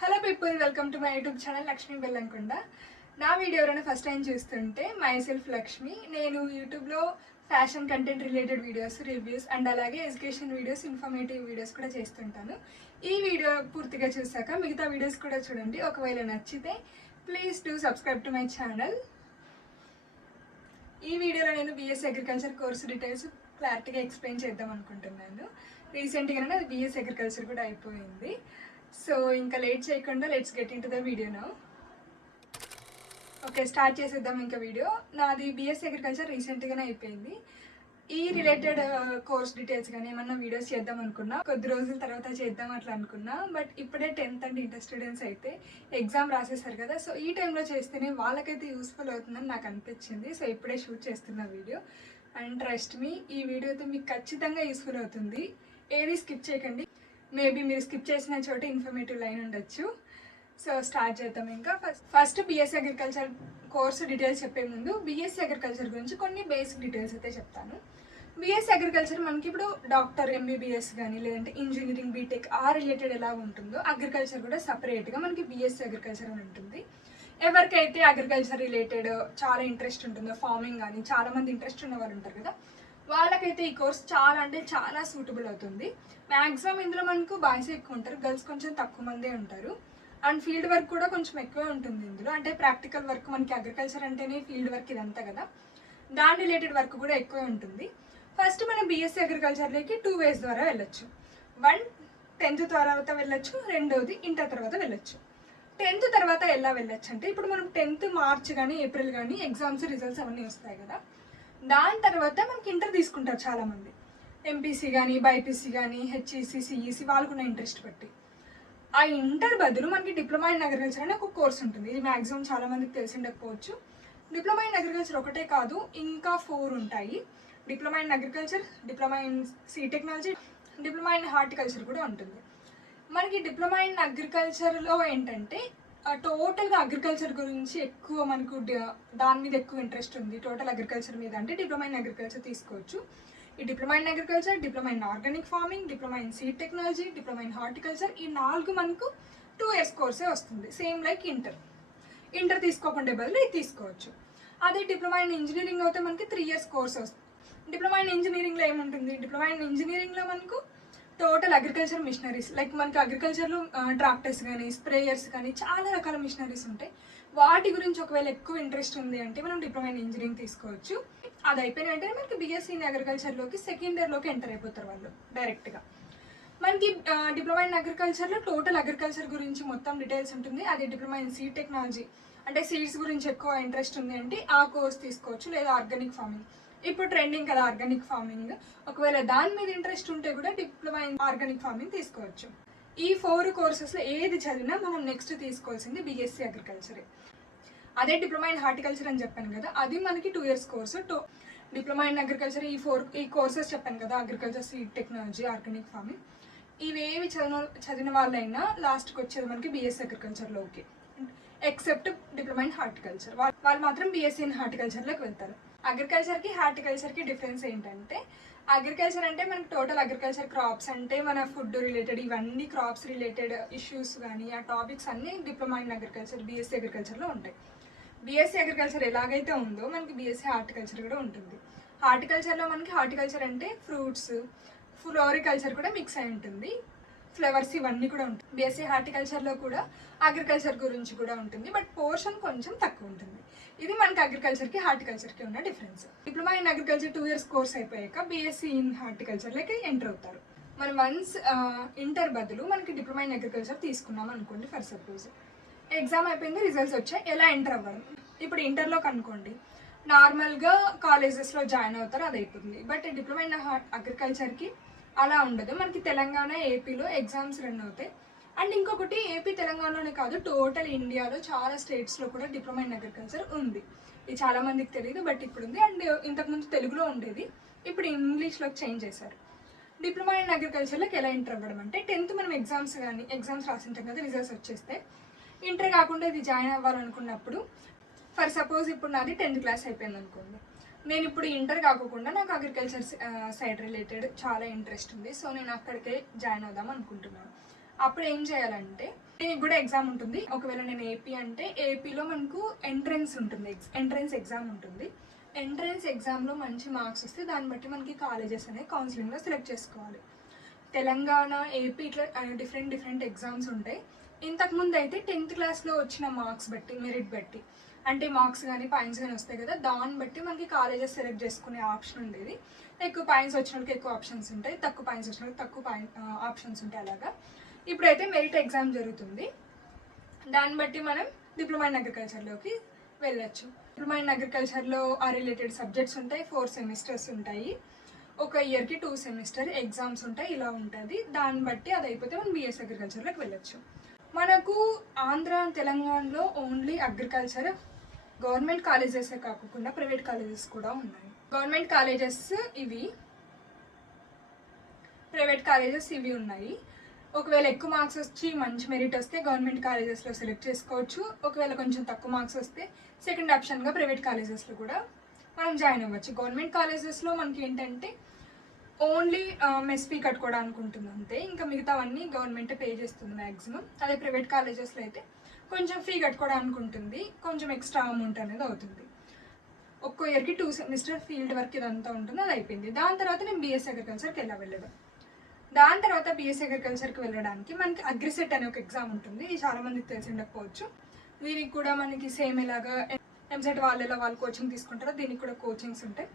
Hello people, welcome to my YouTube channel Lakshmi Bellamkonda. నా video ఎవరైనా first time చూస్తుంటే my self Lakshmi. నేను యూట్యూబ్లో fashion content related videos, reviews and అలాగే ఎడ్యుకేషన్ వీడియోస్, ఇన్ఫర్మేటివ్ వీడియోస్ కూడా చేస్తుంటాను. ఈ వీడియో పూర్తిగా చూసాక మిగతా వీడియోస్ కూడా చూడండి. ఒకవేళ నచ్చితే please do subscribe to my channel. ఈ వీడియోలో నేను బిఎస్సీ అగ్రికల్చర్ కోర్సు డీటెయిల్స్ క్లారిటీగా ఎక్స్ప్లెయిన్ చేద్దాం అనుకుంటున్నాను. రీసెంట్గానే అది బిఎస్సీ అగ్రికల్చర్ కూడా అయిపోయింది. సో ఇంకా లేట్ చేయకుండా let's get in to the video now. Okay, start చేసేద్దాం ఇంకా వీడియో. నాది బిఎస్సీ అగ్రికల్చర్ రీసెంట్గానే అయిపోయింది. ఈ రిలేటెడ్ కోర్స్ డీటెయిల్స్ కానీ ఏమన్నా వీడియోస్ చేద్దాం అనుకున్నా, కొద్ది రోజుల తర్వాత చేద్దాం అట్లా అనుకున్నా. బట్ ఇప్పుడే 10th అండ్ ఇంటర్ స్టూడెంట్స్ అయితే ఎగ్జామ్ రాసేసారు కదా, సో ఈ టైంలో చేస్తేనే వాళ్ళకైతే యూస్ఫుల్ అవుతుందని నాకు అనిపించింది. సో ఇప్పుడే షూట్ చేస్తున్న వీడియో. అండ్ ట్రస్ట్ మీ, ఈ వీడియో అయితే మీకు ఖచ్చితంగా యూస్ఫుల్ అవుతుంది. ఏది స్కిప్ చేయకండి. మేబీ మీరు స్కిప్ చేసిన చోట ఇన్ఫర్మేటివ్ లైన్ ఉండొచ్చు. సో స్టార్ట్ చేద్దాం. ఇంకా first BSc agriculture course details చెప్పే ముందు బిఎస్సీ అగ్రికల్చర్ గురించి కొన్ని బేసిక్ డీటెయిల్స్ అయితే చెప్తాను. బిఎస్సీ అగ్రికల్చర్ మనకి ఇప్పుడు డాక్టర్, ఎంబీబీఎస్ కానీ లేదంటే ఇంజనీరింగ్, బీటెక్ ఆ రిలేటెడ్ ఎలా ఉంటుందో అగ్రికల్చర్ కూడా సపరేట్గా మనకి బిఎస్సీ అగ్రికల్చర్ అని ఉంటుంది. ఎవరికైతే అగ్రికల్చర్ రిలేటెడ్ చాలా ఇంట్రెస్ట్ ఉంటుందో, ఫార్మింగ్ కానీ చాలామంది ఇంట్రెస్ట్ ఉన్న వాళ్ళు ఉంటారు కదా, వాళ్ళకైతే ఈ కోర్స్ చాలా అంటే చాలా సూటబుల్ అవుతుంది. మ్యాక్సిమం ఇందులో మనకు బాయ్స్ ఎక్కువ ఉంటారు, గర్ల్స్ కొంచెం తక్కువ మందే ఉంటారు. అండ్ ఫీల్డ్ వర్క్ కూడా కొంచెం ఎక్కువే ఉంటుంది ఇందులో. అంటే ప్రాక్టికల్ వర్క్, మనకి అగ్రికల్చర్ అంటేనే ఫీల్డ్ వర్క్ ఇదంతా కదా, దాని రిలేటెడ్ వర్క్ కూడా ఎక్కువే ఉంటుంది. ఫస్ట్ మనం బిఎస్సీ అగ్రికల్చర్లోకి 2 ways ద్వారా వెళ్ళొచ్చు. 1, 10th తర్వాత వెళ్ళొచ్చు. రెండోది ఇంటర్ తర్వాత వెళ్ళొచ్చు. 10th తర్వాత ఎలా వెళ్ళొచ్చు అంటే, ఇప్పుడు మనం 10th మార్చ్ కానీ ఏప్రిల్ కానీ ఎగ్జామ్స్ రిజల్ట్స్ అవన్నీ వస్తాయి కదా, దాని తర్వాత మనకి ఇంటర్ తీసుకుంటారు చాలామంది. ఎంపీసీ కానీ, బైపీసీ కానీ, హెచ్ఈసీ, సిఈసీ వాళ్ళకున్న ఇంట్రెస్ట్ బట్టి. ఆ ఇంటర్ బదులు మనకి డిప్లొమా ఇన్ అగ్రికల్చర్ అనే ఒక కోర్స్ ఉంటుంది. ఇది మ్యాక్సిమం చాలామందికి తెలిసి ఉండకపోవచ్చు. డిప్లొమా ఇన్ అగ్రికల్చర్ ఒకటే కాదు, ఇంకా 4 ఉంటాయి. Diploma in agriculture, diploma in see technology, diploma in horticulture కూడా ఉంటుంది. మనకి డిప్లొమా ఇన్ అగ్రికల్చర్లో ఏంటంటే టోటల్గా అగ్రికల్చర్ గురించి ఎక్కువ మనకు దాని మీద ఎక్కువ ఇంట్రెస్ట్ ఉంది. టోటల్ అగ్రికల్చర్ మీద అంటే డిప్లొమా ఇన్ అగ్రికల్చర్ తీసుకోవచ్చు. ఈ diploma in agriculture, diploma in organic farming, diploma in seed technology, diploma in horticulture, ఈ 4 మనకు 2 years కోర్సే వస్తుంది. సేమ్ లైక్ ఇంటర్ తీసుకోకుండా బదులు ఇది తీసుకోవచ్చు. అదే డిప్లొమా ఇన్ ఇంజనీరింగ్ అయితే మనకి 3 years కోర్స్ వస్తుంది. డిప్లొమా ఇన్ ఇంజనీరింగ్లో ఏముంటుంది, డిప్లొమా ఇన్ ఇంజనీరింగ్లో మనకు టోటల్ అగ్రికల్చర్ మిషనరీస్, లైక్ మనకి అగ్రికల్చర్లో ట్రాక్టర్స్ కానీ, స్ప్రేయర్స్ కానీ చాలా రకాల మిషనరీస్ ఉంటాయి. వాటి గురించి ఒకవేళ ఎక్కువ ఇంట్రెస్ట్ ఉంది అంటే మనం డిప్లొమా ఇన్ ఇంజనీరింగ్ తీసుకోవచ్చు. అది అయిపోయిన వెంటనే మనకి బిఎస్సీ ఇన్ అగ్రికల్చర్లోకి సెకండ్ ఇయర్లోకి ఎంటర్ అయిపోతారు వాళ్ళు డైరెక్ట్గా. మనకి డిప్లొమా ఇన్ అగ్రికల్చర్లో టోటల్ అగ్రికల్చర్ గురించి మొత్తం డీటెయిల్స్ ఉంటుంది. అది డిప్లొమా ఇన్ సీడ్ టెక్నాలజీ అంటే సీడ్స్ గురించి ఎక్కువ ఇంట్రెస్ట్ ఉంది అంటే ఆ కోర్స్ తీసుకోవచ్చు. లేదా ఆర్గానిక్ ఫార్మింగ్, ఇప్పుడు ట్రెండింగ్ కదా ఆర్గానిక్ ఫార్మింగ్, ఒకవేళ దాని మీద ఇంట్రెస్ట్ ఉంటే కూడా డిప్లొమా ఇన్ ఆర్గానిక్ ఫార్మింగ్ తీసుకోవచ్చు. ఈ 4 కోర్సెస్లో ఏది చదివినా మనం నెక్స్ట్ తీసుకోవాల్సింది బిఎస్సీ అగ్రికల్చరే. అదే డిప్లొమా ఇన్ హార్టికల్చర్ అని చెప్పాను కదా, అది మనకి 2 years course. Diploma in agriculture ఈ కోర్సెస్ చెప్పాను కదా, agriculture, seed technology, organic farming, ఇవేవి చదివిన వాళ్ళైనా లాస్ట్కి వచ్చేది మనకి బిఎస్సీ అగ్రికల్చర్లోకి. ఎక్సెప్ట్ డిప్లొమా ఇన్ హార్టికల్చర్, వాళ్ళు మాత్రం బిఎస్సీ ఇన్ హార్టికల్చర్లోకి వెళ్తారు. అగ్రికల్చర్కి హార్టికల్చర్కి డిఫరెన్స్ ఏంటంటే, అగ్రికల్చర్ అంటే మనకి టోటల్ అగ్రికల్చర్ క్రాప్స్ అంటే మన ఫుడ్ రిలేటెడ్, ఇవన్నీ క్రాప్స్ రిలేటెడ్ ఇష్యూస్ కానీ ఆ టాపిక్స్ అన్నీ డిప్లొమా ఇన్ అగ్రికల్చర్, బిఎస్సీ అగ్రికల్చర్లో ఉంటాయి. బిఎస్సీ అగ్రికల్చర్ ఎలాగైతే ఉందో మనకి బిఎస్సీ హార్టికల్చర్ కూడా ఉంటుంది. హార్టికల్చర్లో మనకి హార్టికల్చర్ అంటే ఫ్రూట్స్, ఫ్లోరికల్చర్ కూడా మిక్స్ అయి ఉంటుంది, ఫ్లవర్స్ ఇవన్నీ కూడా ఉంటుంది. బిఎస్సీ హార్టికల్చర్లో కూడా అగ్రికల్చర్ గురించి కూడా ఉంటుంది, బట్ పోర్షన్ కొంచెం తక్కువ ఉంటుంది. ఇది మనకి అగ్రికల్చర్కి హార్టికల్చర్కి ఉన్న difference. Diploma in agriculture 2 years course అయిపోయాక బిఎస్సీ ఇన్ హార్టికల్చర్లోకి ఎంటర్ అవుతారు. మనం వన్స్ ఇంటర్ బదులు మనకి డిప్లొమా ఇన్ అగ్రికల్చర్ తీసుకున్నాం అనుకోండి, ఫర్ సపోజ్ ఎగ్జామ్ అయిపోయింది, రిజల్ట్స్ వచ్చాయి, ఎలా ఎంటర్ అవ్వడం. ఇప్పుడు ఇంటర్లోకి అనుకోండి, నార్మల్గా కాలేజెస్లో జాయిన్ అవుతారు, అది అయిపోతుంది. బట్ డిప్లొమా ఇన్ అగ్రికల్చర్కి అలా ఉండదు. మనకి తెలంగాణ, ఏపీలో ఎగ్జామ్స్ రన్ అవుతాయి. అండ్ ఇంకొకటి, ఏపీ తెలంగాణలోనే కాదు, టోటల్ ఇండియాలో చాలా స్టేట్స్లో కూడా డిప్లొమా ఇన్ అగ్రికల్చర్ ఉంది. ఇది చాలామందికి తెలియదు, బట్ ఇప్పుడు ఉంది. అండ్ ఇంతకుముందు తెలుగులో ఉండేది, ఇప్పుడు ఇంగ్లీష్లోకి చేంజ్ చేశారు. డిప్లొమా ఇన్ అగ్రికల్చర్లోకి ఎలా ఎంటర్ అవ్వడం అంటే, 10th మనం ఎగ్జామ్స్ రాసింటాం కదా, రిజల్ట్స్ వచ్చేస్తే ఇంటర్ కాకుండా ఇది జాయిన్ అవ్వాలనుకున్నప్పుడు, ఫర్ సపోజ్ ఇప్పుడు నాది 10th క్లాస్ అయిపోయింది అనుకోండి, నేను ఇప్పుడు ఇంటర్ కాకుండా నాకు అగ్రికల్చర్ సైడ్ రిలేటెడ్ చాలా ఇంట్రెస్ట్ ఉంది. సో నేను అక్కడికే జాయిన్ అవుదాం అనుకుంటున్నాను. అప్పుడు ఏం చేయాలంటే దీనికి కూడా ఎగ్జామ్ ఉంటుంది. ఒకవేళ నేను ఏపీ అంటే ఏపీలో మనకు ఎంట్రన్స్ ఉంటుంది, ఎంట్రన్స్ ఎగ్జామ్ ఉంటుంది. ఎంట్రన్స్ ఎగ్జామ్లో మంచి మార్క్స్ వస్తే దాన్ని బట్టి మనకి కాలేజెస్ అనేవి కౌన్సిలింగ్లో సెలెక్ట్ చేసుకోవాలి. తెలంగాణ, ఏపీ ఇట్లా డిఫరెంట్ ఎగ్జామ్స్ ఉంటాయి. ఇంతకుముందు అయితే 10th క్లాస్లో వచ్చిన మార్క్స్ బట్టి, మెరిట్ బట్టి, అంటే మార్క్స్ కానీ పాయింట్స్ కానీ వస్తాయి కదా, దాన్ని బట్టి మనకి కాలేజెస్ సెలెక్ట్ చేసుకునే ఆప్షన్ ఉండేది. ఎక్కువ పాయింట్స్ వచ్చిన వాళ్ళకి ఎక్కువ ఆప్షన్స్ ఉంటాయి, తక్కువ పాయింట్స్ వచ్చిన వాళ్ళకి తక్కువ ఆప్షన్స్ ఉంటాయి. అలాగా ఇప్పుడైతే మెరిట్ ఎగ్జామ్ జరుగుతుంది. దాన్ని బట్టి మనం డిప్లొమా ఇన్ అగ్రికల్చర్లోకి వెళ్ళచ్చు. డిప్లొమా ఇన్ అగ్రికల్చర్లో ఆ రిలేటెడ్ సబ్జెక్ట్స్ ఉంటాయి, 4 సెమిస్టర్స్ ఉంటాయి. ఒక ఇయర్కి 2 సెమిస్టర్ ఎగ్జామ్స్ ఉంటాయి. ఇలా ఉంటుంది. దాన్ని బట్టి అది అయిపోతే మనం బీఎస్ అగ్రికల్చర్లోకి వెళ్ళచ్చు. మనకు ఆంధ్ర తెలంగాణలో ఓన్లీ అగ్రికల్చర్ గవర్నమెంట్ కాలేజెసే కాకుండా ప్రైవేట్ కాలేజెస్ కూడా ఉన్నాయి. గవర్నమెంట్ కాలేజెస్ ఇవి, ప్రైవేట్ కాలేజెస్ ఇవి ఉన్నాయి. ఒకవేళ ఎక్కువ మార్క్స్ వచ్చి మంచి మెరిట్ వస్తే గవర్నమెంట్ కాలేజెస్లో సెలెక్ట్ చేసుకోవచ్చు. ఒకవేళ కొంచెం తక్కువ మార్క్స్ వస్తే సెకండ్ ఆప్షన్గా ప్రైవేట్ కాలేజెస్లో కూడా మనం జాయిన్ అవ్వచ్చు. గవర్నమెంట్ కాలేజెస్లో మనకి ఏంటంటే ఓన్లీ మెస్ ఫీ కట్టుకోవడానికి ఉంటుంది అంతే, ఇంకా మిగతావన్నీ గవర్నమెంట్ పే చేస్తుంది మ్యాక్సిమం. అదే ప్రైవేట్ కాలేజెస్లో అయితే కొంచెం ఫీ కట్టుకోవడానికి ఉంటుంది, కొంచెం ఎక్స్ట్రా అమౌంట్ అనేది అవుతుంది. ఒక్కో ఇయర్కి 2 సెమిస్టర్ ఫీల్డ్ వర్క్ ఇదంతా ఉంటుంది. అది అయిపోయింది. దాని తర్వాత నేను బీఎస్ అగ్రికల్చర్కి వెళ్ళడం. దాని తర్వాత బీఎస్ అగ్రికల్చర్కి వెళ్ళడానికి మనకి అగ్రిసెట్ అనే ఒక ఎగ్జామ్ ఉంటుంది. ఇది చాలామందికి తెలిసి ఉండకపోవచ్చు. దీనికి కూడా మనకి సేమ్ ఇలాగా ఎంసెట్ వాళ్ళు కోచింగ్ తీసుకుంటారో దీనికి కూడా కోచింగ్స్ ఉంటాయి.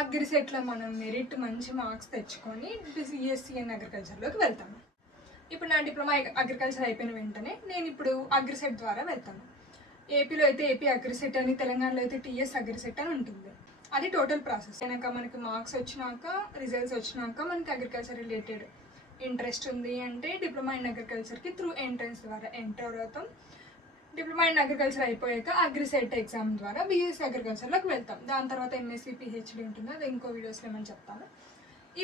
అగ్రిసెట్లో మనం మెరిట్ మంచి మార్క్స్ తెచ్చుకొని బీఎస్సీ ఇన్ అగ్రికల్చర్లోకి వెళ్తాను. ఇప్పుడు నా డిప్లొమా అగ్రికల్చర్ అయిపోయిన వెంటనే నేను ఇప్పుడు అగ్రిసెట్ ద్వారా వెళ్తాను. ఏపీలో అయితే ఏపీ అగ్రిసెట్ అని, తెలంగాణలో అయితే టీఎస్ అగ్రిసెట్ అని ఉంటుంది. అది టోటల్ ప్రాసెస్. కనుక మనకి మార్క్స్ వచ్చినాక, రిజల్ట్స్ వచ్చినాక మనకి అగ్రికల్చర్ రిలేటెడ్ ఇంట్రెస్ట్ ఉంది అంటే డిప్లొమా ఇన్ అగ్రికల్చర్కి త్రూ ఎంట్రన్స్ ద్వారా ఎంటర్ అవుతాం. డిప్లొమా ఇన్ అగ్రికల్చర్ అయిపోయాక అగ్రిసెట్ ఎగ్జామ్ ద్వారా బీఎస్సీ అగ్రికల్చర్లోకి వెళ్తాం. దాని తర్వాత ఎంఎస్సీ పిహెచ్డీ ఉంటుంది, అది ఇంకో వీడియోస్లో ఏమని చెప్తాను.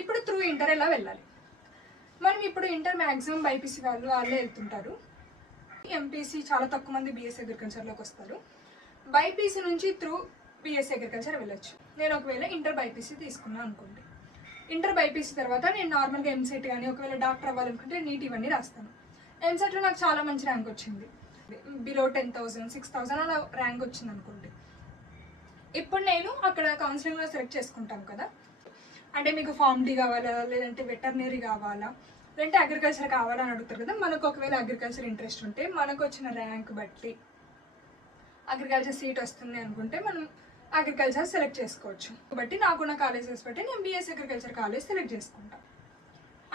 ఇప్పుడు త్రూ ఇంటర్ ఎలా వెళ్ళాలి? మనం ఇప్పుడు ఇంటర్ మ్యాక్సిమం బైపీసీ వాళ్ళే వెళ్తుంటారు. ఎంపీసీ చాలా తక్కువ మంది బీఎస్సీ అగ్రికల్చర్లోకి వస్తారు. బైపీసీ నుంచి త్రూ బీఎస్సీ అగ్రికల్చర్ వెళ్ళొచ్చు. నేను ఒకవేళ ఇంటర్ బైపీసీ తీసుకున్నాను అనుకోండి. ఇంటర్ బైపీసీ తర్వాత నేను నార్మల్గా ఎంసెట్ కానీ ఒకవేళ డాక్టర్ అవ్వాలనుకుంటే నీట్ ఇవన్నీ రాస్తాను. ఎంసెట్లో నాకు చాలా మంచి ర్యాంక్ వచ్చింది, బిలో 10,000, 6,000 అలా ర్యాంక్ వచ్చింది అనుకోండి. ఇప్పుడు నేను అక్కడ కౌన్సిలింగ్లో సెలెక్ట్ చేసుకుంటాం కదా, అంటే మీకు ఫార్మ్ డి కావాలా, లేదంటే వెటర్నరీ కావాలా, లేదంటే అగ్రికల్చర్ కావాలా అని అడుగుతారు కదా. మనకు ఒకవేళ అగ్రికల్చర్ ఇంట్రెస్ట్ ఉంటే మనకు వచ్చిన ర్యాంక్ బట్టి అగ్రికల్చర్ సీట్ వస్తుంది అనుకుంటే మనం అగ్రికల్చర్ సెలెక్ట్ చేసుకోవచ్చు. బట్టి నాకున్న కాలేజెస్ బట్టి నేను బీఎస్ అగ్రికల్చర్ కాలేజ్ సెలెక్ట్ చేసుకుంటాను.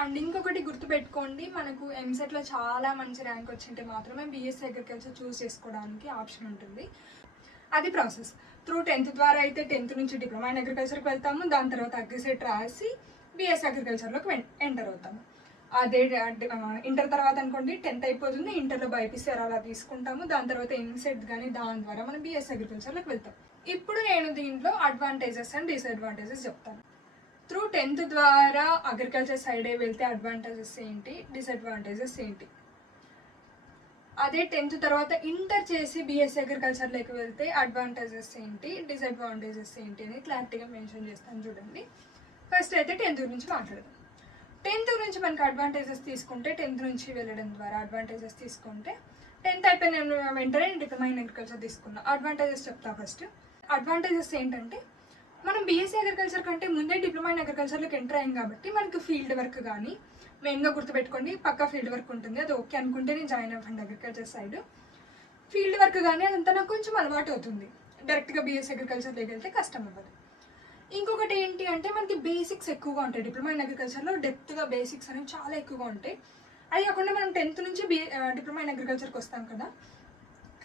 అండ్ ఇంకొకటి గుర్తుపెట్టుకోండి, మనకు ఎంసెట్లో చాలా మంచి ర్యాంక్ వచ్చింటే మాత్రమే బీఎస్సీ అగ్రికల్చర్ చూస్ చేసుకోవడానికి ఆప్షన్ ఉంటుంది. అది ప్రాసెస్. త్రూ 10th ద్వారా అయితే 10th నుంచి డిప్లొమా ఇన్ అగ్రికల్చర్కి వెళ్తాము. దాని తర్వాత అగ్రిసెట్ రాసి బీఎస్సీ అగ్రికల్చర్లోకి ఎంటర్ అవుతాము. అదే ఇంటర్ తర్వాత అనుకోండి 10th అయిపోతుంది, ఇంటర్లో బైపీసీ అలా తీసుకుంటాము. దాని తర్వాత ఎంసెట్ కానీ దాని ద్వారా మనం బీఎస్సీ అగ్రికల్చర్లోకి వెళ్తాం. ఇప్పుడు నేను దీంట్లో అడ్వాంటేజెస్ అండ్ డిసడ్వాంటేజెస్ చెప్తాను. త్రూ 10th ద్వారా అగ్రికల్చర్ సైడే వెళ్తే అడ్వాంటేజెస్ ఏంటి, డిసడ్వాంటేజెస్ ఏంటి, అదే 10th తర్వాత ఇంటర్ చేసి బీఎస్సీ అగ్రికల్చర్లోకి వెళ్తే అడ్వాంటేజెస్ ఏంటి, డిసడ్వాంటేజెస్ ఏంటి అని క్లారిటీగా మెన్షన్ చేస్తాను చూడండి. ఫస్ట్ అయితే 10th గురించి మాట్లాడదాం. 10th గురించి మనకి అడ్వాంటేజెస్ తీసుకుంటే 10th నుంచి వెళ్ళడం ద్వారా అడ్వాంటేజెస్ తీసుకుంటే 10th అయిపోయిన వెంటనే డిప్లొమా ఇన్ అగ్రికల్చర్ తీసుకున్నా. అడ్వాంటేజెస్ చెప్తా. ఫస్ట్ అడ్వాంటేజెస్ ఏంటంటే మనం బీఎస్సీ అగ్రికల్చర్ కంటే ముందే డిప్లొమా ఇన్ అగ్రికల్చర్లోకి ఎంటర్ అయ్యాం కాబట్టి మనకు ఫీల్డ్ వర్క్ కానీ, మెయిన్గా గుర్తుపెట్టుకోండి పక్కా ఫీల్డ్ వర్క్ ఉంటుంది. అది ఓకే అనుకుంటే నేను జాయిన్ అవ్వండి అగ్రికల్చర్ సైడ్. ఫీల్డ్ వర్క్ కానీ అదంతా నాకు కొంచెం అలవాటు అవుతుంది. డైరెక్ట్గా బీఎస్సీ అగ్రికల్చర్లోకి వెళ్తే కష్టం అవ్వదు. ఇంకొకటి ఏంటి అంటే మనకి బేసిక్స్ ఎక్కువగా ఉంటాయి. డిప్లొమా ఇన్ అగ్రికల్చర్లో డెప్త్గా బేసిక్స్ అనేవి చాలా ఎక్కువగా ఉంటాయి. అది కాకుండా మనం 10th నుంచి డిప్లొమా ఇన్ అగ్రికల్చర్కి వస్తాం కదా,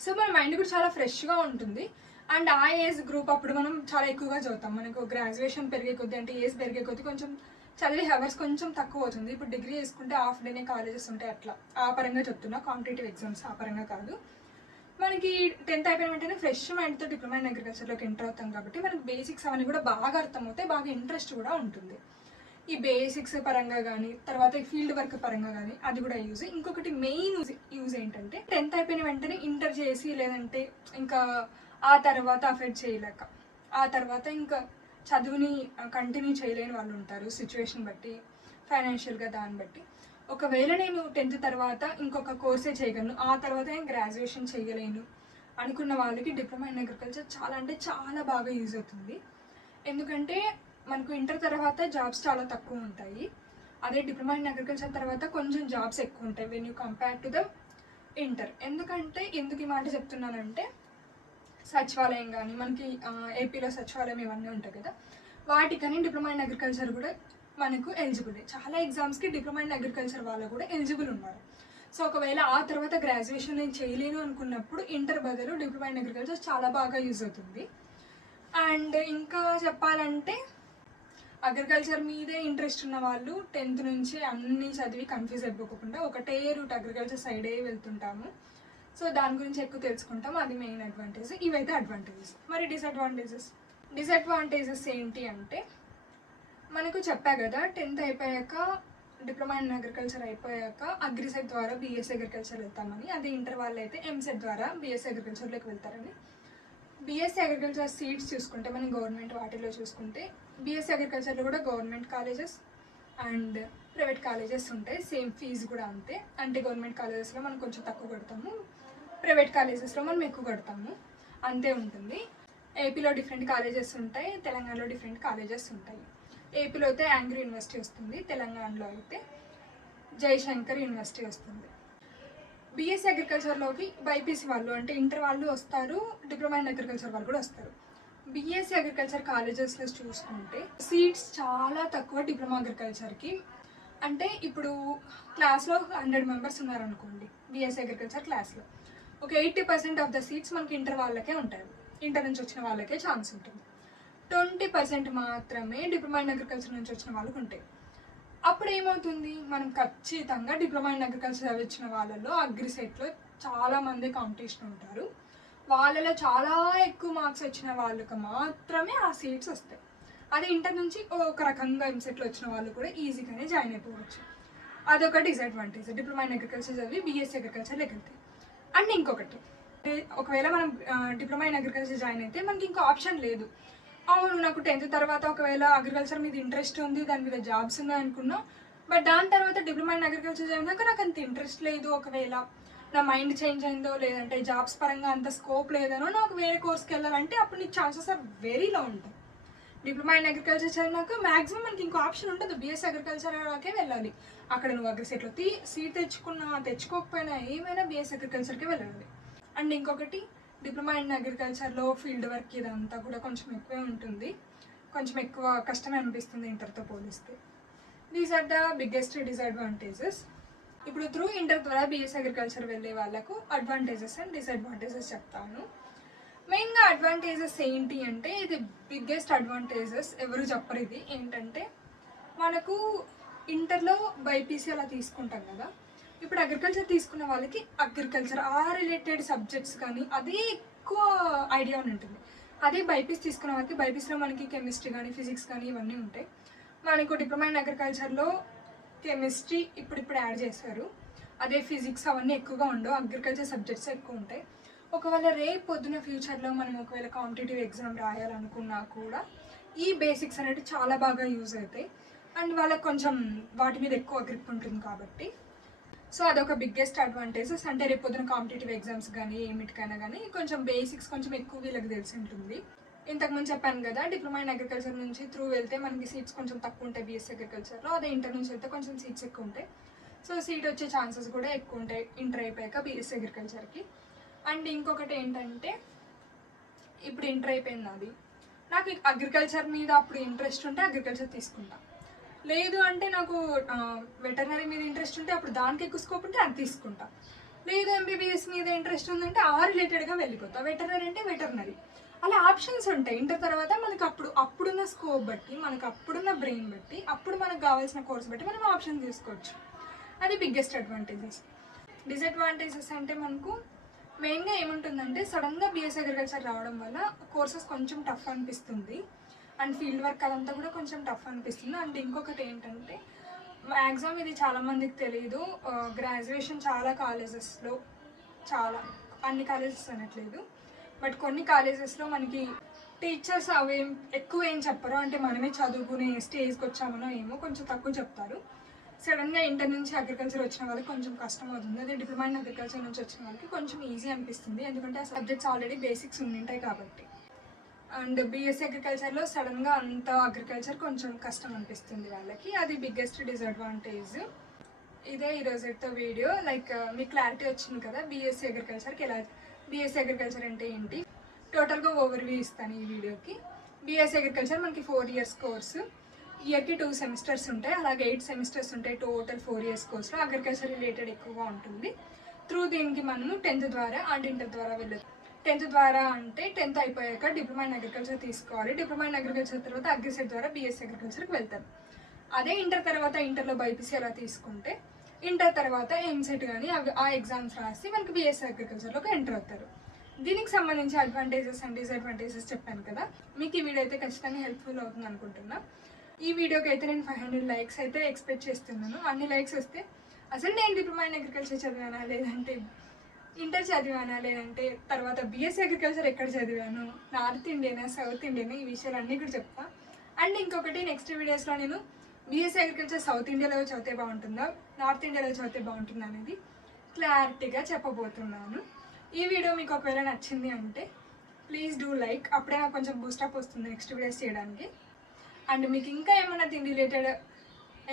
సో మన మైండ్ కూడా చాలా ఫ్రెష్గా ఉంటుంది. అండ్ ఆ ఏజ్ గ్రూప్ అప్పుడు మనం చాలా ఎక్కువగా చదువుతాం. మనకు గ్రాడ్యుయేషన్ పెరిగే కొద్దీ, అంటే ఏజ్ పెరిగే కొద్దీ కొంచెం చదివే హవర్స్ కొంచెం తక్కువ అవుతుంది. ఇప్పుడు డిగ్రీ చేసుకుంటే హాఫ్ డేనే కాలేజెస్ ఉంటాయి. అట్లా ఆ పరంగా చెప్తున్నా, కాంపిటేటివ్ ఎగ్జామ్స్ ఆ పరంగా కాదు. మనకి 10th అయిపోయిన వెంటనే ఫ్రెష్ మైండ్తో డిప్లొమా ఇన్ అగ్రికల్చర్లోకి ఎంటర్ అవుతాం కాబట్టి మనకి బేసిక్స్ అవన్నీ కూడా బాగా అర్థమవుతాయి, బాగా ఇంట్రెస్ట్ కూడా ఉంటుంది. ఈ బేసిక్స్ పరంగా కానీ, తర్వాత ఈ ఫీల్డ్ వర్క్ పరంగా కానీ అది కూడా యూజ్. ఇంకొకటి మెయిన్ యూజ్ ఏంటంటే 10th అయిపోయిన వెంటనే ఇంటర్ చేసి, లేదంటే ఇంకా ఆ తర్వాత అఫెక్ట్ చేయలేక, ఆ తర్వాత ఇంకా చదువుని కంటిన్యూ చేయలేని వాళ్ళు ఉంటారు. సిచ్యువేషన్ బట్టి, ఫైనాన్షియల్గా దాన్ని బట్టి ఒకవేళ నేను 10th తర్వాత ఇంకొక కోర్సే చేయగలను, ఆ తర్వాత నేను గ్రాడ్యుయేషన్ చేయలేను అనుకున్న వాళ్ళకి డిప్లొమా ఇన్ అగ్రికల్చర్ చాలా అంటే చాలా బాగా యూజ్ అవుతుంది. ఎందుకంటే మనకు ఇంటర్ తర్వాత జాబ్స్ చాలా తక్కువ ఉంటాయి. అదే డిప్లొమా ఇన్ అగ్రికల్చర్ తర్వాత కొంచెం జాబ్స్ ఎక్కువ ఉంటాయి when you compare to the inter. ఎందుకు ఈ మాట చెప్తున్నానంటే సచివాలయం కానీ మనకి ఏపీలో సచివాలయం ఇవన్నీ ఉంటాయి కదా, వాటికని డిప్లొమా ఇన్ అగ్రికల్చర్ కూడా మనకు ఎలిజిబుల్. చాలా ఎగ్జామ్స్కి డిప్లొమా ఇన్ అగ్రికల్చర్ వాళ్ళు కూడా ఎలిజిబుల్ ఉన్నారు. సో ఒకవేళ ఆ తర్వాత గ్రాడ్యుయేషన్ నేను చేయలేను అనుకున్నప్పుడు ఇంటర్ బదులు డిప్లొమా ఇన్ అగ్రికల్చర్ చాలా బాగా యూజ్ అవుతుంది. అండ్ ఇంకా చెప్పాలంటే అగ్రికల్చర్ మీదే ఇంట్రెస్ట్ ఉన్న వాళ్ళు 10th నుంచి అన్నీ చదివి కన్ఫ్యూజ్ అయిపోకుండా ఒకటే రూట్ అగ్రికల్చర్ సైడే వెళ్తుంటాము. సో దాని గురించి ఎక్కువ తెలుసుకుంటాం, అది మెయిన్ అడ్వాంటేజ్. ఇవైతే అడ్వాంటేజెస్. మరి డిసడ్వాంటేజెస్ ఏంటి అంటే మనకు చెప్పా కదా 10th అయిపోయాక డిప్లొమా ఇన్ అగ్రికల్చర్ అయిపోయాక అగ్రిసెట్ ద్వారా బీఎస్సీ అగ్రికల్చర్ వెళ్తామని, అదే ఇంటర్ వాళ్ళు అయితే ఎంసెట్ ద్వారా బీఎస్సీ అగ్రికల్చర్లోకి వెళ్తారని. బీఎస్సీ అగ్రికల్చర్ సీట్స్ చూసుకుంటే మనం గవర్నమెంట్ వాటిలో చూసుకుంటే బీఎస్సీ అగ్రికల్చర్లో కూడా government colleges and private colleges ఉంటాయి. సేమ్ ఫీజు కూడా అంతే. అంటే గవర్నమెంట్ కాలేజెస్లో మనం కొంచెం తక్కువ కడతాము, ప్రైవేట్ కాలేజెస్లో మనం ఎక్కువ కడతాము, అంతే ఉంటుంది. ఏపీలో డిఫరెంట్ కాలేజెస్ ఉంటాయి, తెలంగాణలో డిఫరెంట్ కాలేజెస్ ఉంటాయి. ఏపీలో అయితే యాంగ్రీ యూనివర్సిటీ వస్తుంది, తెలంగాణలో అయితే జయశంకర్ యూనివర్సిటీ వస్తుంది. బీఎస్సీ అగ్రికల్చర్లోకి బైపీసీ వాళ్ళు అంటే ఇంటర్ వాళ్ళు వస్తారు, డిప్లొమా ఇన్ అగ్రికల్చర్ వాళ్ళు కూడా వస్తారు. బీఎస్సీ అగ్రికల్చర్ కాలేజెస్లో చూసుకుంటే సీట్స్ చాలా తక్కువ డిప్లొమా అగ్రికల్చర్కి. అంటే ఇప్పుడు క్లాస్లో 100 మెంబర్స్ ఉన్నారనుకోండి బీఎస్సీ అగ్రికల్చర్ క్లాస్లో, ఒక 80% ఆఫ్ ద సీట్స్ మనకి ఇంటర్ వాళ్ళకే ఉంటాయి, ఇంటర్ నుంచి వచ్చిన వాళ్ళకే ఛాన్స్ ఉంటుంది. 20% మాత్రమే డిప్లొమా ఇన్ అగ్రికల్చర్ నుంచి వచ్చిన వాళ్ళకి ఉంటాయి. అప్పుడు ఏమవుతుంది, మనం ఖచ్చితంగా డిప్లొమా ఇన్ అగ్రికల్చర్ చదివించిన వాళ్ళలో అగ్రిసెట్లో చాలామంది కాంపిటీషన్ ఉంటారు. వాళ్ళలో చాలా ఎక్కువ మార్క్స్ వచ్చిన వాళ్ళకి మాత్రమే ఆ సీట్స్ వస్తాయి. అది ఇంటర్ నుంచి ఒక రకంగా ఎంసెట్లో వచ్చిన వాళ్ళు కూడా ఈజీగానే జాయిన్ అయిపోవచ్చు. అదొక డిసడ్వాంటేజ్ డిప్లొమా ఇన్ అగ్రికల్చర్ చదివి బీఎస్సీ అగ్రికల్చర్లోకి వెళ్తే. అండ్ ఇంకొకటి, ఒకవేళ మనం డిప్లొమా ఇన్ అగ్రికల్చర్ జాయిన్ అయితే మనకి ఇంకో ఆప్షన్ లేదు. అవును నాకు 10th తర్వాత ఒకవేళ అగ్రికల్చర్ మీద ఇంట్రెస్ట్ ఉంది, దాని మీద జాబ్స్ ఉన్నాయి అనుకున్నా, బట్ దాని తర్వాత డిప్లొమా ఇన్ అగ్రికల్చర్ చదివినాక నాకు అంత ఇంట్రెస్ట్ లేదు, ఒకవేళ నా మైండ్ చేంజ్ అయిందో లేదంటే జాబ్స్ పరంగా అంత స్కోప్ లేదనో నాకు వేరే కోర్స్కి వెళ్ళాలంటే అప్పుడు నీకు ఛాన్సెస్ ఆర్ వెరీ లో ఉంటాయి. డిప్లొమా ఇన్ అగ్రికల్చర్ చదివినాక మ్యాక్సిమం మనకి ఇంకో ఆప్షన్ ఉంటుంది, బీఎస్సీ అగ్రికల్చర్కే వెళ్ళాలి. అక్కడ నువ్వు అగ్రిసెట్లో సీట్ తెచ్చుకోకపోయినా ఏమైనా బీఎస్సీ అగ్రికల్చర్కే వెళ్ళాలి. అండ్ ఇంకొకటి, డిప్లొమా ఇన్ అగ్రికల్చర్లో ఫీల్డ్ వర్క్ ఇదంతా కూడా కొంచెం ఎక్కువే ఉంటుంది, కొంచెం ఎక్కువ కష్టమే అనిపిస్తుంది ఇంటర్తో పోలిస్తే. These are the biggest disadvantages. ఇప్పుడు త్రూ ఇంటర్ ద్వారా బీఎస్సీ అగ్రికల్చర్ వెళ్ళే వాళ్ళకు అడ్వాంటేజెస్ అండ్ డిసడ్వాంటేజెస్ చెప్తాను. మెయిన్గా అడ్వాంటేజెస్ ఏంటి అంటే, ఇది బిగ్గెస్ట్ అడ్వాంటేజెస్ ఎవరు చెప్పరు. ఇది ఏంటంటే మనకు ఇంటర్లో బైపీసీ అలా తీసుకుంటాం కదా, ఇప్పుడు అగ్రికల్చర్ తీసుకున్న వాళ్ళకి అగ్రికల్చర్ ఆ రిలేటెడ్ సబ్జెక్ట్స్ కానీ అదే ఎక్కువ ఐడియా ఉంటుంది. అదే బైపీసీ తీసుకున్న వాళ్ళకి బైపీసీలో మనకి కెమిస్ట్రీ కానీ ఫిజిక్స్ కానీ ఇవన్నీ ఉంటాయి. మనకు డిప్లొమా ఇన్ అగ్రికల్చర్లో కెమిస్ట్రీ ఇప్పుడు యాడ్ చేశారు, అదే ఫిజిక్స్ అవన్నీ ఎక్కువగా ఉండవు, అగ్రికల్చర్ సబ్జెక్ట్స్ ఎక్కువ ఉంటాయి. ఒకవేళ రేపు పొద్దున ఫ్యూచర్లో మనం ఒకవేళ కాంపిటేటివ్ ఎగ్జామ్ రాయాలనుకున్నా కూడా ఈ బేసిక్స్ అనేవి చాలా బాగా యూజ్ అవుతాయి. అండ్ వాళ్ళకి కొంచెం వాటి మీద ఎక్కువ గ్రిప్ ఉంటుంది కాబట్టి. సో అదొక బిగ్గెస్ట్ అడ్వాంటేజెస్. అంటే రేపు పొద్దున కాంపిటేటివ్ ఎగ్జామ్స్ కానీ ఏమిటికైనా కానీ కొంచెం బేసిక్స్ కొంచెం ఎక్కువ వీళ్ళకి తెలిసి ఉంటుంది. ఇంతకుముందు చెప్పాను కదా, డిప్లొమా ఇన్ అగ్రికల్చర్ నుంచి త్రూ వెళ్తే మనకి సీట్స్ కొంచెం తక్కువ ఉంటాయి బీఎస్సీ అగ్రికల్చర్లో, అదే ఇంటర్ నుంచి వెళ్తే కొంచెం సీట్స్ ఎక్కువ ఉంటాయి. సో సీట్ వచ్చే ఛాన్సెస్ కూడా ఎక్కువ ఉంటాయి ఇంటర్ అయిపోయాక బీఎస్సీ అగ్రికల్చర్కి. అండ్ ఇంకొకటి ఏంటంటే, ఇప్పుడు ఇంటర్ అయిపోయింది అది, నాకు అగ్రికల్చర్ మీద అప్పుడు ఇంట్రెస్ట్ ఉంటే అగ్రికల్చర్ తీసుకుంటా, లేదు అంటే నాకు వెటర్నరీ మీద ఇంట్రెస్ట్ ఉంటే అప్పుడు దానికి ఎక్కువ స్కోప్ ఉంటే అది తీసుకుంటా, లేదు ఎంబీబీఎస్ మీద ఇంట్రెస్ట్ ఉందంటే ఆ రిలేటెడ్గా వెళ్ళిపోతా, వెటర్నరీ అంటే వెటర్నరీ. అలా ఆప్షన్స్ ఉంటాయి. ఇంటర్ తర్వాత మనకు అప్పుడున్న స్కోప్ బట్టి, మనకు అప్పుడున్న బ్రెయిన్ బట్టి, అప్పుడు మనకు కావాల్సిన కోర్స్ బట్టి మనం ఆప్షన్ తీసుకోవచ్చు. అది బిగ్గెస్ట్ అడ్వాంటేజెస్. డిసడ్వాంటేజెస్ అంటే మనకు మెయిన్గా ఏముంటుందంటే, సడన్గా బీఎస్సీ అగ్రికల్చర్ రావడం వల్ల కోర్సెస్ కొంచెం టఫ్ అనిపిస్తుంది అండ్ ఫీల్డ్ వర్క్ అదంతా కూడా కొంచెం టఫ్ అనిపిస్తుంది. అండ్ ఇంకొకటి ఏంటంటే, మ్యాక్సిమం ఇది చాలామందికి తెలియదు, గ్రాడ్యుయేషన్ చాలా కాలేజెస్లో, అన్ని కాలేజెస్ అనట్లేదు, బట్ కొన్ని కాలేజెస్లో మనకి టీచర్స్ అవేం ఎక్కువ ఏం చెప్పరు. అంటే మనమే చదువుకునే స్టేజ్కి వచ్చామనో ఏమో కొంచెం తక్కువ చెప్తారు. సడన్గా ఇంటర్ నుంచి అగ్రికల్చర్ వచ్చిన వాళ్ళకి కొంచెం కష్టం అవుతుంది. అదే డిప్లొమా ఇన్ అగ్రికల్చర్ నుంచి వచ్చిన వాళ్ళకి కొంచెం ఈజీ అనిపిస్తుంది, ఎందుకంటే ఆ సబ్జెక్ట్స్ ఆల్రెడీ బేసిక్స్ ఉంటాయి కాబట్టి. అండ్ బీఎస్సీ అగ్రికల్చర్లో సడన్గా అంత అగ్రికల్చర్ కొంచెం కష్టం అనిపిస్తుంది వాళ్ళకి, అది బిగ్గెస్ట్ డిసడ్వాంటేజ్. ఇదే ఈరోజుతో వీడియో. లైక్ మీకు క్లారిటీ వచ్చింది కదా బీఎస్సీ అగ్రికల్చర్కి ఎలా, బీఎస్సీ అగ్రికల్చర్ అంటే ఏంటి, టోటల్గా ఓవర్వ్యూ ఇస్తాను ఈ వీడియోకి. బీఎస్సీ అగ్రికల్చర్ మనకి 4 years కోర్సు, ఇయర్కి 2 semesters ఉంటాయి, అలాగే 8 semesters ఉంటాయి. టోటల్ 4 years కోర్సులో అగ్రికల్చర్ రిలేటెడ్ ఎక్కువగా ఉంటుంది. దీనికి మనము 10th ద్వారా అండ్ ఇంటర్ ద్వారా వెళ్ళచ్చు. 10th ద్వారా అంటే 10th అయిపోయాక డిప్లొమా ఇన్ అగ్రికల్చర్ తీసుకోవాలి. డిప్లొమా ఇన్ అగ్రికల్చర్ తర్వాత అగ్రిసెట్ ద్వారా బీఎస్సీ అగ్రికల్చర్కి వెళ్తారు. అదే ఇంటర్ తర్వాత ఇంటర్లో బైపీసీ అలా తీసుకుంటే ఇంటర్ తర్వాత ఎంసెట్ కానీ ఆ ఎగ్జామ్స్ రాసి మనకి బీఎస్సీ అగ్రికల్చర్లోకి ఎంటర్ అవుతారు. దీనికి సంబంధించి అడ్వాంటేజెస్ అండ్ డిసడ్వాంటేజెస్ చెప్పాను కదా. మీకు ఈ వీడియో అయితే ఖచ్చితంగా హెల్ప్ఫుల్ అవుతుంది అనుకుంటున్నా. ఈ వీడియోకి అయితే నేను 500 likes అయితే ఎక్స్పెక్ట్ చేస్తున్నాను. అన్ని లైక్స్ వస్తే అసలు నేను డిప్లొమా ఇన్ అగ్రికల్చర్ చదివానా, లేదంటే ఇంటర్ చదివానా, లేదంటే తర్వాత బీఎస్సీ అగ్రికల్చర్ ఎక్కడ చదివాను, నార్త్ ఇండియనా సౌత్ ఇండియనా, ఈ విషయాలు అన్నీ కూడా చెప్తా. అండ్ ఇంకొకటి నెక్స్ట్ వీడియోస్లో నేను బీఎస్సీ అగ్రికల్చర్ సౌత్ ఇండియాలో చదివితే బాగుంటుందా, నార్త్ ఇండియాలో చదివితే బాగుంటుందా అనేది క్లారిటీగా చెప్పబోతున్నాను. ఈ వీడియో మీకు ఒకవేళ నచ్చింది అంటే ప్లీజ్ డూ లైక్, అప్పుడే నాకు కొంచెం బూస్టప్ వస్తుంది నెక్స్ట్ వీడియోస్ చేయడానికి. అండ్ మీకు ఇంకా ఏమైనా దీని రిలేటెడ్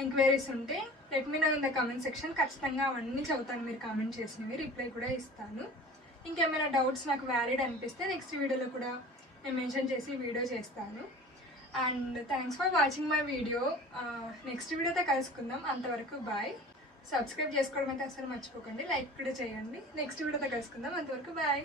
ఎంక్వైరీస్ ఉంటే let me know in the comment section. ఖచ్చితంగా అవన్నీ చదువుతాను, మీరు కామెంట్ చేసినవి రిప్లై కూడా ఇస్తాను. ఇంకేమైనా డౌట్స్ నాకు వ్యాలిడ్ అనిపిస్తే నెక్స్ట్ వీడియోలో కూడా నేను మెన్షన్ చేసి వీడియో చేస్తాను. And thanks for watching my video. Next వీడియోతో కలుసుకుందాం, అంతవరకు బాయ్. సబ్స్క్రైబ్ చేసుకోవడం అయితే అసలు మర్చిపోకండి, లైక్ కూడా చేయండి. నెక్స్ట్ వీడియోతో కలుసుకుందాం, అంతవరకు బాయ్.